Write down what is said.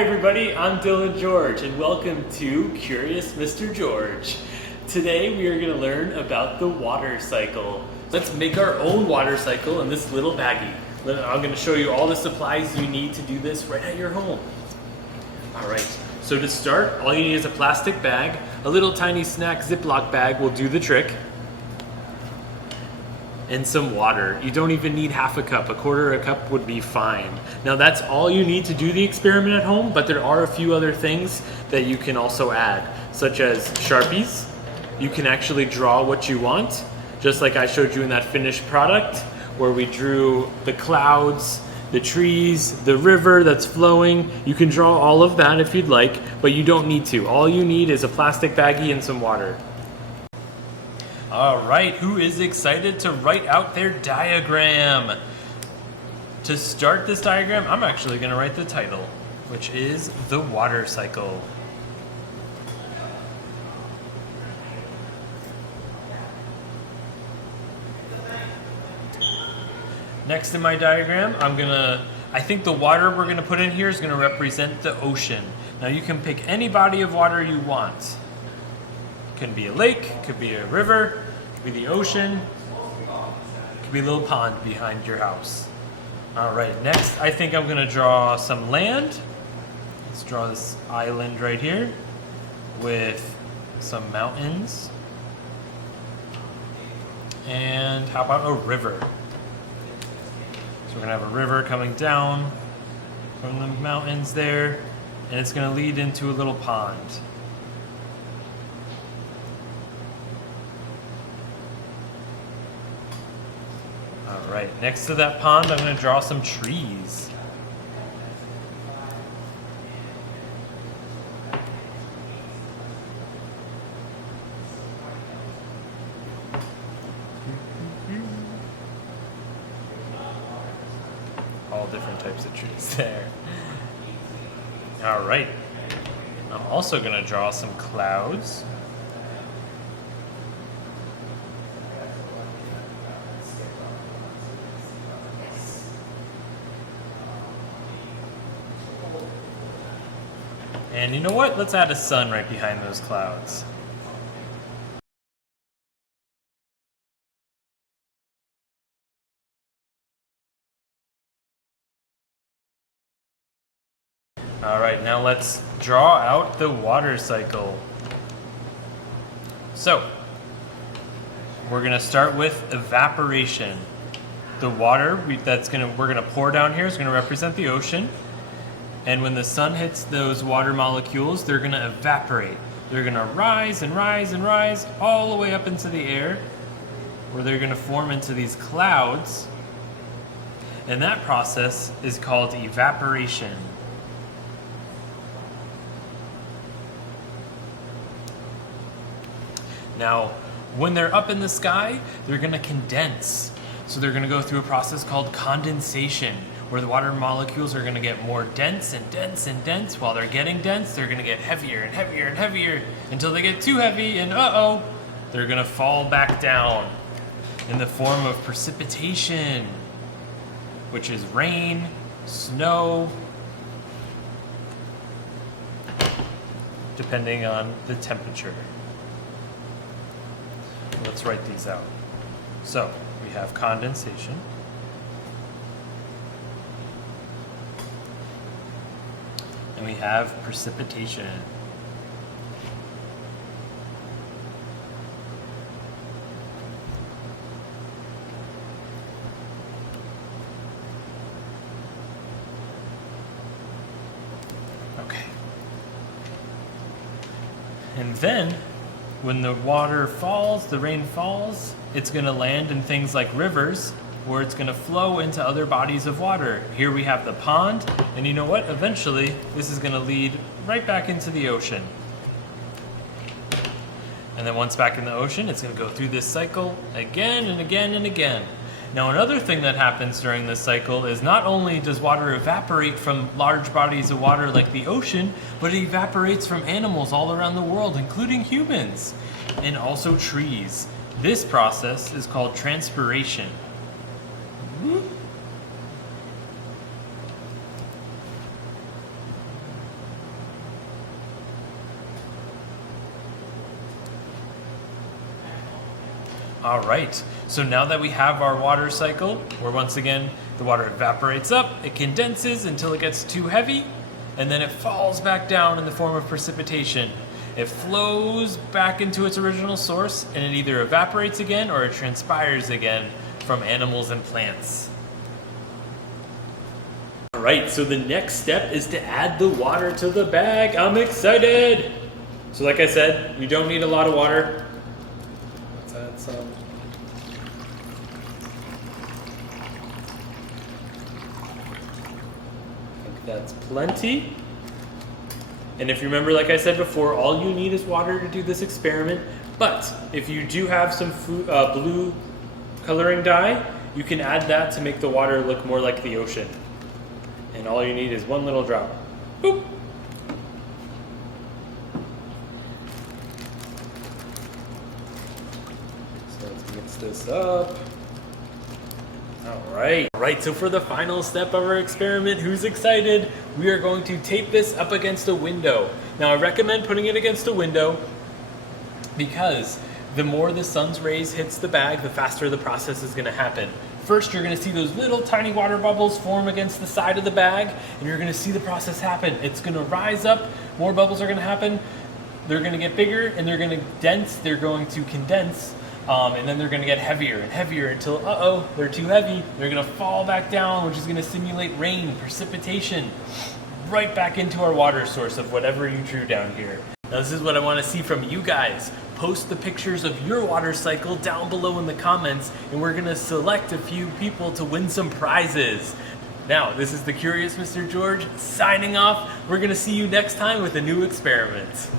Hi everybody, I'm Dylan George and welcome to Curious Mr. George. Today we are going to learn about the water cycle. Let's make our own water cycle in this little baggie. I'm going to show you all the supplies you need to do this right at your home. Alright, so to start, all you need is a plastic bag. A little tiny snack Ziploc bag will do the trick. And some water. You don't even need half a cup. A quarter of a cup would be fine. Now that's all you need to do the experiment at home, but there are a few other things that you can also add, such as Sharpies. You can actually draw what you want, just like I showed you in that finished product, where we drew the clouds, the trees, the river that's flowing. You can draw all of that if you'd like, but you don't need to. All you need is a plastic baggie and some water. All right, who is excited to write out their diagram? To start this diagram, I'm actually going to write the title, which is the water cycle. Next in my diagram, I think the water we're going to put in here is going to represent the ocean. Now you can pick any body of water you want. Could be a lake, could be a river, could be the ocean, could be a little pond behind your house. All right, next I think I'm gonna draw some land. Let's draw this island right here with some mountains. And how about a river? So we're gonna have a river coming down from the mountains there, and it's gonna lead into a little pond. All right, next to that pond, I'm going to draw some trees. All different types of trees there. All right, I'm also going to draw some clouds. And you know what? Let's add a sun right behind those clouds. All right, now let's draw out the water cycle. So, we're gonna start with evaporation. The water we're gonna pour down here is gonna represent the ocean. And when the sun hits those water molecules, they're going to evaporate. They're going to rise and rise and rise all the way up into the air, where they're going to form into these clouds. And that process is called evaporation. Now, when they're up in the sky, they're going to condense. So they're going to go through a process called condensation, where the water molecules are going to get more dense and dense and dense. While they're getting dense, they're going to get heavier and heavier and heavier until they get too heavy, and they're going to fall back down in the form of precipitation, which is rain, snow, depending on the temperature. Let's write these out. So we have condensation. And we have precipitation. Okay. And then, when the water falls, the rain falls, it's going to land in things like rivers, where it's going to flow into other bodies of water. Here we have the pond, and you know what? Eventually, this is going to lead right back into the ocean. And then once back in the ocean, it's going to go through this cycle again and again and again. Now, another thing that happens during this cycle is not only does water evaporate from large bodies of water like the ocean, but it evaporates from animals all around the world, including humans, and also trees. This process is called transpiration. All right, so now that we have our water cycle, where once again the water evaporates up, it condenses until it gets too heavy, and then it falls back down in the form of precipitation. It flows back into its original source, and it either evaporates again or it transpires again from animals and plants. All right, so the next step is to add the water to the bag. I'm excited. So like I said, you don't need a lot of water. Let's add some. I think that's plenty. And if you remember, like I said before, all you need is water to do this experiment. But if you do have some blue coloring dye, you can add that to make the water look more like the ocean. And all you need is one little drop. Boop. So let's mix this up. All right, so for the final step of our experiment, who's excited? We are going to tape this up against a window. Now I recommend putting it against a window because the more the sun's rays hits the bag, the faster the process is gonna happen. First, you're gonna see those little tiny water bubbles form against the side of the bag, and you're gonna see the process happen. It's gonna rise up, more bubbles are gonna happen, they're gonna get bigger, and they're going to condense, and then they're gonna get heavier and heavier until, they're too heavy. They're gonna fall back down, which is gonna simulate rain, precipitation, right back into our water source of whatever you drew down here. Now this is what I wanna see from you guys. Post the pictures of your water cycle down below in the comments, and we're gonna select a few people to win some prizes. Now, this is the Curious Mr. George signing off. We're gonna see you next time with a new experiment.